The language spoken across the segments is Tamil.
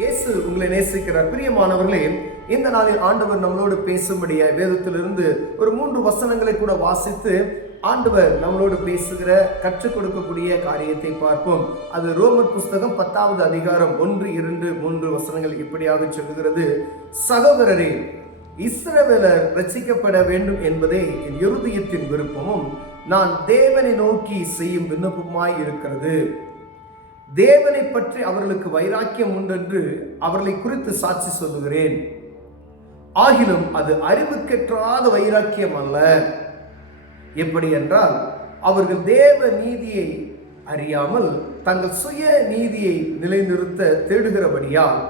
இயேசு உங்களை நேசிக்கிறார். பிரியமானவர்களே, இந்த நாளில் ஆண்டவர் நம்மளோடு பேசும்படியாய் வேதத்திலிருந்து ஒரு 3 வசனங்களை கூட வாசித்து ஆண்டவர் நம்மளோடு பேசுகிற கற்றுக் கொடுக்கக்கூடிய காரியத்தை பார்ப்போம். அது ரோமர் புஸ்தகம் 10வது அதிகாரம் 1, 2, 3 வசனங்கள் இப்படியாக சொல்லுகிறது. சகோதரரே, இஸ்ரவேலர் ரட்சிக்கப்பட வேண்டும் என்பதே என் இருதயத்தின் விருப்பமும் நான் தேவனை நோக்கி செய்யும் விண்ணப்பமாய் இருக்கிறது. தேவனை பற்றி அவர்களுக்கு வைராக்கியம் உண்டென்று அவர்களை குறித்து சாட்சி சொல்லுகிறேன். ஆகிலும் அது அறிவுக்கெட்டாத வைராக்கியம் அல்ல. எப்படி என்றால், அவர்கள் தேவ நீதியை அறியாமல் தங்கள் சுய நீதியை நிலைநிறுத்த தேடுகிறபடியால்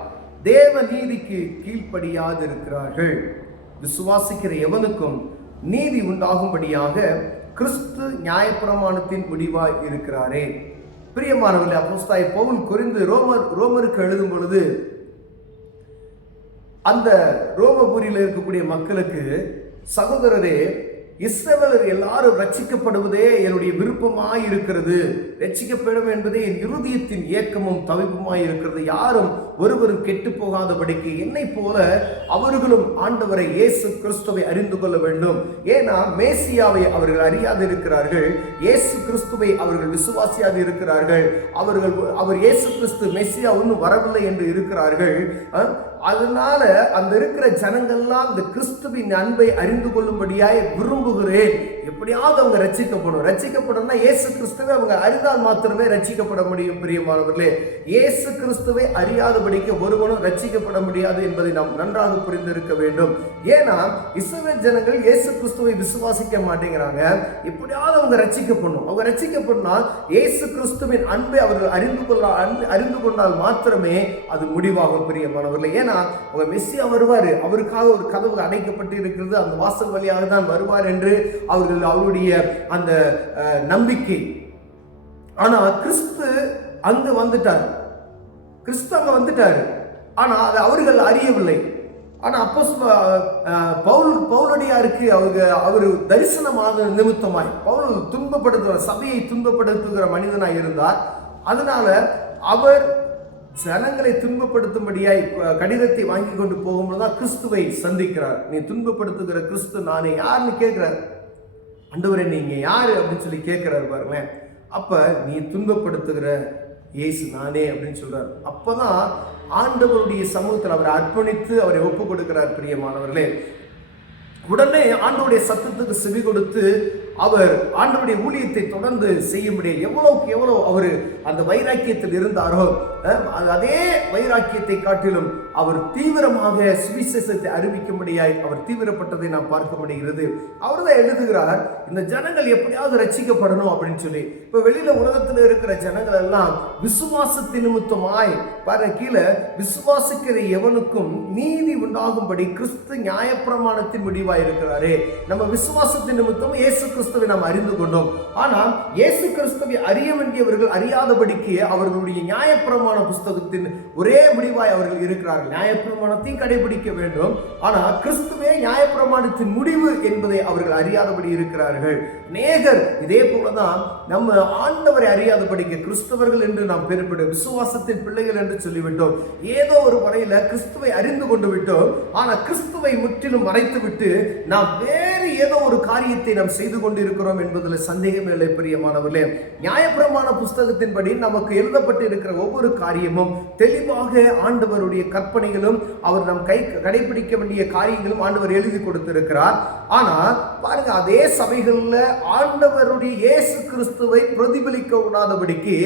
தேவ நீதிக்கு கீழ்ப்படியாதிருக்கிறார்கள். விசுவாசிக்கிற எவனுக்கும் நீதி உண்டாகும்படியாக கிறிஸ்து நியாயப்பிரமாணத்தின் முடிவாய் இருக்கிறாரே. பிரியமானவர்களே, அப்போஸ்தலனாகிய பவுல் கொரிந்து ரோமருக்கு எழுதும் பொழுது அந்த ரோமபுரியில் இருக்கக்கூடிய மக்களுக்கு, சகோதரரே, இஸ்ரவேலர் எல்லாரும் ரட்சிக்கப்படுவதே என்னுடைய விருப்பமாய் இருக்கிறது, ரட்சிக்கப்படும் என்பதே என் இருதயத்தின் ஏக்கமும் தவிப்புமாய் இருக்கிறது, யாரும் ஒருவரும் கெட்டு போகாதபடிக்கு என்னை போல அவர்களும் ஆண்டவரை இயேசு கிறிஸ்துவை அறிந்து கொள்ள வேண்டும். ஏன்னா மேசியாவை அவர்கள் அறியாது இருக்கிறார்கள், இயேசு கிறிஸ்துவை அவர்கள் விசுவாசியாது இருக்கிறார்கள், அவர் இயேசு கிறிஸ்து மெசியா ஒன்றும் வரவில்லை என்று இருக்கிறார்கள். அதனால அந்த இருக்கிற ஜனங்கள்லாம் இந்த கிறிஸ்துவின் அன்பை அறிந்து கொள்ளும்படியாய் விரும்புகிறேன். எப்படியாவது அவங்க ரட்சிக்கப்படணும்னா இயேசு கிறிஸ்துவை அவங்க அறிந்தால் மாத்திரமே ரட்சிக்கப்பட முடியும். பிரியமானவர்களே, இயேசு கிறிஸ்துவை அறியாதபடிக்கு ஒருவனும் ரட்சிக்கப்பட முடியாது என்பதை நாம் நன்றாக புரிந்திருக்க வேண்டும். ஏன்னா இஸ்ரவேல் ஜனங்கள் இயேசு கிறிஸ்துவை விசுவாசிக்க மாட்டேங்கிறாங்க. எப்படியாவது அவங்க ரட்சிக்கப்படணும். இயேசு கிறிஸ்துவின் அன்பை அவர்கள் அறிந்து கொண்டால் மாத்திரமே அது முடிவாகும். பிரியமானவர்களே, ஏன்னா அவங்க மெசியா வருவார், அவருக்காக ஒரு கதவு அடைக்கப்பட்டு இருக்கிறது, அந்த வாசல் வழியாக தான் வருவார் என்று அவருடைய அந்த நம்பிக்கை. ஆனா கிறிஸ்து அங்க வந்துட்டார், ஆனா அதை அவர்கள் அறியவில்லை. ஆனா பவுலடியாருக்கு அவர் தரிசனமாக நிமித்தமாய் பவுல் சபையை துன்பப்படுத்துகிற மனிதனாய் இருந்தார். அதனால அவர் ஜனங்களை துன்பப்படுத்தும்படியாய் கடிதத்தை வாங்கி கொண்டு போகும்போதுதான் கிறிஸ்துவை சந்திக்கிறார். நீ துன்பப்படுத்துகிற கிறிஸ்து நானே யாருன்னு கேட்கிறார். ஆண்டவரே, நீங்க யாரு அப்படின்னு சொல்லி கேட்கிறாரு பாருங்களேன். அப்ப நீ துன்பப்படுத்துகிற இயேசு நானே அப்படின்னு சொல்றாரு. அப்பதான் ஆண்டவருடைய சமூகத்தில் அவரை அர்ப்பணித்து அவரை ஒப்பு கொடுக்கிறார். பிரியமானவர்களே, உடனே ஆண்டவருடைய சத்தத்துக்கு செவி கொடுத்து அவர் ஆண்டவருடைய ஊழியத்தை தொடர்ந்து செய்ய முடியும். எவ்வளவுக்கு எவ்வளவு அவர் அந்த வைராக்கியத்தில் இருந்தாரோ அதே வைராக்கியத்தை காட்டிலும் அவர் தீவிரமாக சுவிசேஷத்தை அறிவிக்கும்படியாய் அவர் தீவிரப்பட்டதை நாம் பார்க்க முடிகிறது. அவர் தான் எழுதுகிறார், இந்த ஜனங்கள் எப்படியாவது ரட்சிக்கப்படணும் அப்படின்னு சொல்லி. இப்ப வெளியில உலகத்தில் இருக்கிற ஜனங்கள் எல்லாம் விசுவாசத்தின் நிமித்தமாய் பாருங்க, கீழே விசுவாசிக்கிற எவனுக்கும் நீதி உண்டாகும்படி கிறிஸ்து நியாயப்பிரமாணத்தின் முடிவாய் இருக்கிறாரே. நம்ம விசுவாசத்தின் நிமித்தம் இயேசு கிறிஸ்துவை நாம் அறிந்து கொண்டோம். ஆனால் இயேசு கிறிஸ்துவை அறிய வேண்டியவர்கள் அறியாதபடிக்கு அவர்களுடைய நியாயப்பிரமாண புஸ்தகத்தின் ஒரே முடிவாய் அவர்கள் இருக்கிறார்கள். நியாயப்பிரமாணத்தையும் கடைபிடிக்க வேண்டும், ஆனால் கிறிஸ்துவே நியாயப்பிரமாணத்தின் முடிவு என்பதை அவர்கள் அறியாதபடி இருக்கிறார்கள். அநேகர் இதே போலதான் நம்ம ஆண்டவரை அறியாதபடிக்கு கிறிஸ்தவர்கள் என்று நாம் பெறப்பட விசுவாசத்தின் பிள்ளைகள் என்று சொல்லிவிட்டோம். ஏதோ ஒரு வரையில கிறிஸ்துவை அறிந்து கொண்டு விட்டோம், ஆனால் கிறிஸ்துவை முற்றிலும் மறைத்து விட்டு நாம் வேறு ஏதோ ஒரு காரியத்தை நாம் செய்து கொண்டு இருக்கிறோம் என்பதில் சந்தேகமே இல்லை. பிரியமானவர்களே, நியாயப்பிரமாண புஸ்தகத்தின்படி நமக்கு எழுதப்பட்டு இருக்கிற ஒவ்வொரு காரியமும் தெளிவாக ஆண்டவருடைய கற்பனைகளும் அவர் நம் கடைபிடிக்க வேண்டிய காரியங்களும் ஆண்டவர் எழுதி கொடுத்திருக்கிறார். ஆனா பாருங்க, அதே சபைகள்ல ஆண்டவருடைய இயேசு கிறிஸ்துவை பிரதிபலிக்க கூடாதபடிக்கு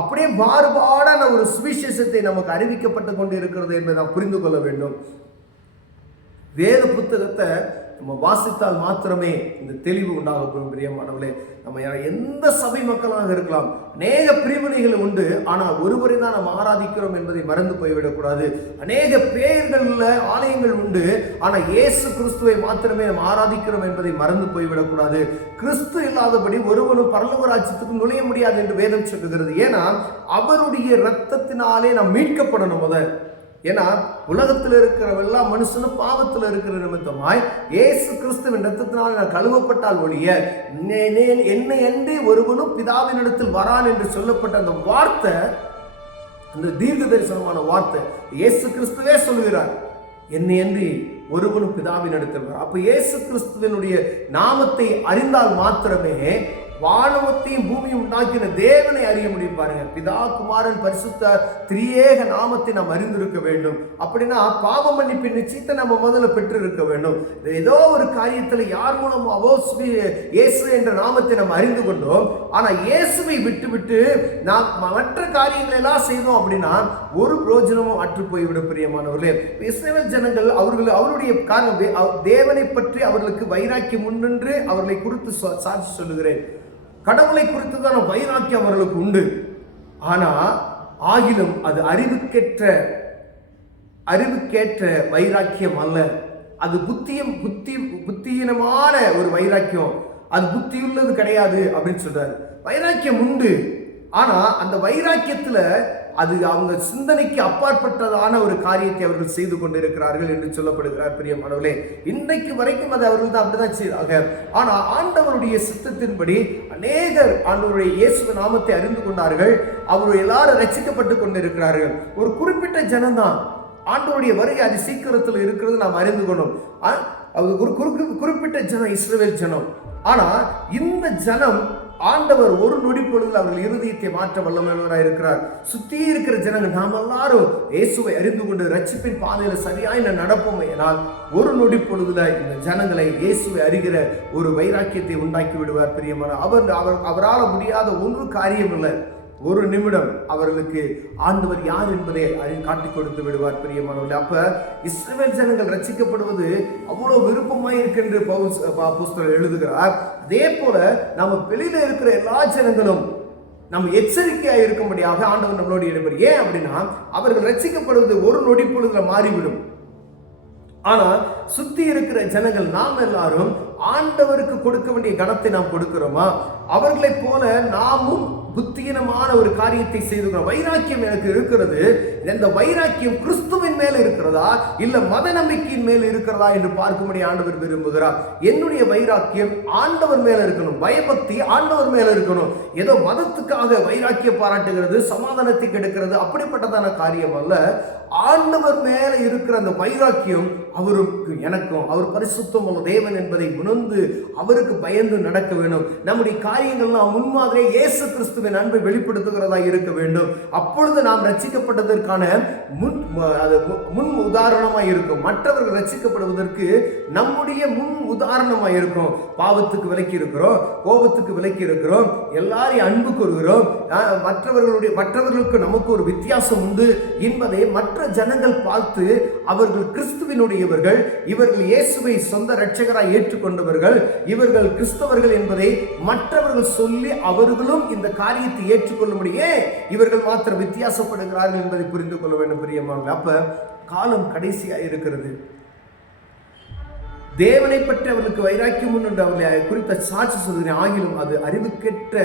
அப்படியே மாறுபாடான ஒரு சுவிசேஷத்தை நமக்கு அறிவிக்கப்பட்டு கொண்டு இருக்கிறது என்பதை நாம் புரிந்து கொள்ள வேண்டும். வேத புத்தகத்தை நம்ம வாசித்தால் மாத்திரமே இந்த தெளிவு உண்டாகும். பிரியமானவர்களே, நம்ம எந்த சபை மக்களாக இருக்கலாம், அநேக பிரிவினைகள் உண்டு, ஆனால் ஒருவரை தான் நாம் ஆராதிக்கிறோம் என்பதை மறந்து போய்விடக்கூடாது. அநேக பெயர்கள் ஆலயங்கள் உண்டு, ஆனால் இயேசு கிறிஸ்துவை மாத்திரமே நாம் ஆராதிக்கிறோம் என்பதை மறந்து போய்விடக்கூடாது. கிறிஸ்து இல்லாதபடி ஒருவனும் பரலோக ராஜ்யத்துக்கு நுழைய முடியாது என்று வேதம் சொல்லுகிறது. ஏன்னா அவருடைய இரத்தத்தினாலே நாம் மீட்கப்படணும். ஏன்னா உலகத்தில் இருக்கிற எல்லா மனுஷனும் பாவத்தில் இருக்கிற நிமித்தமாய் இயேசு கிறிஸ்துவின் இரத்தத்தினால் நான் கழுவப்பட்டால் ஒழிய என்னை அன்றி ஒருவனும் பிதாவினிடத்தில் வரான் என்று சொல்லப்பட்ட அந்த வார்த்தை இந்த தீர்க்க தரிசனமான வார்த்தை இயேசு கிறிஸ்துவே சொல்லுகிறார், என்னை அன்றி ஒருவனும் பிதாவின் இடத்தில். அப்ப இயேசு கிறிஸ்துவனுடைய நாமத்தை அறிந்தால் மாத்திரமே வானவத்தையும் பூமியும் உண்டாக்கின தேவனை அறிய முடியும். பாருங்க, பிதா குமாரன் பரிசுத்த திரியேக நாமத்தை நாம் அறிந்திருக்க வேண்டும். அப்படின்னா பாவ மன்னிப்பின் நிச்சயத்தை நம்ம முதல்ல பெற்று இருக்க வேண்டும். ஏதோ ஒரு காரியத்தில் யார் மூலமாவோ இயேசு என்ற நாமத்தை நம்ம அறிந்து கொண்டோம். ஆனா இயேசுவை விட்டு நாம் மற்ற காரியங்களை எல்லாம் செய்தோம் அப்படின்னா ஒரு பிரயோஜனமும் அற்று போய்விடும். பிரியமானவர்களே, இஸ்ரவேல் ஜனங்கள் அவருடைய காரணம் தேவனை பற்றி அவர்களுக்கு வைராக்கியம் உண்டு. அவர்களை குறித்து சாட்சி சொல்லுகிறேன், கடவுளை குறித்து தான் வைராக்கியம் அவர்களுக்கு உண்டு. ஆனா ஆகிலும் அது அறிவுக்கேற்ற வைராக்கியம் அல்ல. அது புத்தியீனமான ஒரு வைராக்கியம், அது புத்தியுள்ளது கிடையாது அப்படின்னு சொல்றாரு. வைராக்கியம் உண்டு, ஆனா அந்த வைராக்கியத்துல அது அவங்க சிந்தனைக்கு அப்பாற்பட்டதான ஒரு காரியத்தை அவர்கள் செய்து கொண்டிருக்கிறார்கள் என்று சொல்லப்படுகிறார். பிரியமானவர்களே, இன்றைக்கு வரைக்கும் அது அவர்கள் தான் அப்படிதான் செய்றாங்க. ஆனா ஆண்டவருடைய சித்தத்தின்படி அநேகர் ஆண்டவருடைய இயேசு நாமத்தை அறிந்து கொண்டார்கள். அவர்கள் எல்லாரும் ரட்சிக்கப்பட்டு கொண்டிருக்கிறார்கள். ஒரு குறிப்பிட்ட ஜனம் தான், ஆண்டவருடைய வருகை அது சீக்கிரத்தில் இருக்கிறது நாம் அறிந்து கொண்டோம். ஒரு குறிப்பிட்ட ஜனம் இஸ்ரவேல் ஜனம். ஆனா இந்த ஜனம் ஆண்டவர் ஒரு நொடி பொழுதில் அவர்கள் இருதயத்தை மாற்ற வல்லமையுள்ளவராக இருக்கிறார். சுத்தி இருக்கிற ஜனங்கள் நாம் எல்லாரும் இயேசுவை அறிந்து கொண்டு ரட்சிப்பின் பாதையில சரியாய் நடப்போம் எனால் ஒரு நொடி பொழுதுல இந்த ஜனங்களை இயேசுவை அறிகிற ஒரு வைராக்கியத்தை உண்டாக்கி விடுவார். பிரியமான அவரால் முடியாத ஒன்று காரியம் இல்லை. ஒரு நிமிடம் அவர்களுக்கு ஆண்டவர் யார் என்பதை காட்டிக் கொடுத்து விடுவார். பிரியமானவர்களே, அப்ப இஸ்ரவேல் ஜனங்கள் ரட்சிக்கப்படுவது அவ்வளவு விருப்பமாய் இருக்கின்ற புஸ்தகம் எழுதுகிறார். அதே போல நம்ம வெளியில இருக்கிற எல்லா ஜனங்களும் நம்ம எச்சரிக்கையா இருக்கும்படியாக ஆண்டவர் நம்மளோட இருப்பார். ஏன் அப்படின்னா அவர்கள் ரட்சிக்கப்படுவது ஒரு நொடி பொழுதுல மாறிவிடும். ஆனா சுத்தி இருக்கிற ஜனங்கள் நாம் எல்லாரும் ஆண்டவருக்கு கொடுக்க வேண்டிய கனத்தை நாம் கொடுக்கிறோமா? அவர்களை போல நாமும் புத்தியீனமான ஒரு காரியத்தை செய்துகிறோம். வைராக்கியம் எனக்கு இருக்கிறது, இந்த வைராக்கியம் கிறிஸ்துவின் மேல இருக்கிறதா இல்ல மத நம்பிக்கையின் மேல் இருக்கிறதா என்று பார்க்கும்படி ஆண்டவர் விரும்புகிறார். என்னுடைய வைராக்கியம் ஆண்டவர் மேல இருக்கணும், பயபக்தி ஆண்டவர் மேல இருக்கணும். ஏதோ மதத்துக்காக வைராக்கியம் பாராட்டுகிறது, சமாதானத்தை கெடுக்கிறது அப்படிப்பட்டதான காரியம் அல்ல. ஆண்டவர் மேல இருக்கிற அந்த வைராக்கியம் அவருக்கு எனக்கும், அவர் பரிசுத்தம் உள்ள தேவன் என்பதை உணர்ந்து அவருக்கு பயந்து நடக்க வேண்டும். நம்முடைய காரியங்கள்லாம் முன்மாதிரியே இயேசு கிறிஸ்துவின் அன்பை வெளிப்படுத்துகிறதா இருக்க வேண்டும். அப்பொழுது நாம் ரட்சிக்கப்பட்டதற்கான முன் உதாரணமாய் இருக்கும். மற்றவர்கள் ரட்சிக்கப்படுவதற்கு நம்முடைய முன் உதாரணமாய் இருக்கும். பாவத்துக்கு விலக்கி இருக்கிறோம், கோபத்துக்கு விலக்கி இருக்கிறோம், எல்லாரையும் அன்பு கூறுகிறோம், மற்றவர்களுக்கு நமக்கு ஒரு வித்தியாசம் உண்டு என்பதை மற்ற ஜனங்கள் பார்த்து அவர்கள் கிறிஸ்துவினுடையவர்கள், இவர்கள் இயேசுவை சொந்த இரட்சகராய் ஏற்றுக்கொண்டவர்கள், இவர்கள் கிறிஸ்தவர்கள் என்பதை மற்றவர்கள் சொல்லி அவர்களும் இந்த காரியத்தை ஏற்றுக்கொள்ளும்படியே இவர்கள் மாத்திரம் வித்தியாசப்படுகிறார்கள் என்பதை புரிந்து கொள்ள வேண்டும். பிரியமானவர்களே, அப்ப காலம் கடைசியா இருக்கிறது. தேவனை பற்றி அவர்களுக்கு வைராக்கியம் உண்டு, அவர்களை குறித்த சாட்சி சொல்கிறேன். ஆகிலும் அது அறிவுக்கேற்ற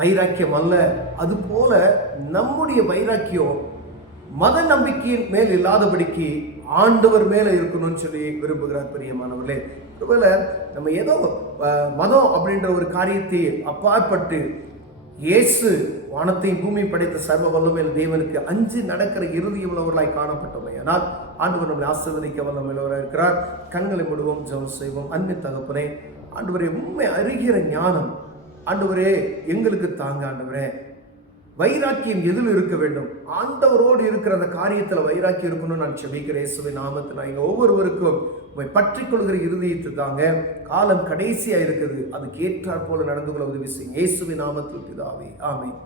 வைராக்கியம் அல்ல. அது போல நம்முடைய வைராக்கியம் மத நம்பிக்கையின் மேல் இல்லாதபடிக்கு ஆண்டவர் மேல இருக்கணும்னு சொல்லி விரும்புகிறார். பிரியமானவர்களே, ஒருவேளை நம்ம ஏதோ மதம் அப்படின்ற ஒரு காரியத்தை அப்பாற்பட்டு இயேசு வானத்தையும் பூமி படைத்த சர்வ வல்லமையில் தேவனுக்கு அஞ்சு நடக்கிற இறுதி உள்ளவர்களாய் காணப்பட்டோமே. ஆனால் ஆண்டவர் நம்மளை ஆசீர்வதிக்க வல்லமையுள்ளவராக இருக்கிறார். கண்களை மூடுவோம், ஜெபம் செய்வோம். அன்பின் தகப்பனே, ஆண்டவரே உண்மை அறிகிற ஞானம் ஆண்டவரே எங்களுக்கு தாங்க. ஆண்டவரே, வைராக்கியம் எதில் இருக்க வேண்டும்? ஆண்டவரோடு இருக்கிற அந்த காரியத்தில் வைராக்கியம் இருக்கணும்னு நான் செபிக்கிறேன். இயேசுவின் நாமத்தில் நான் ஒவ்வொருவருக்கும் பற்றிக் கொள்கிற இருதயத்தை தாங்க. காலம் கடைசியா இருக்குது, அதுக்கு ஏற்றாற் போல நடந்து கொள்ள உதவி செய்யும். இயேசுவின் நாமத்தில் பிதாவே, ஆமென்.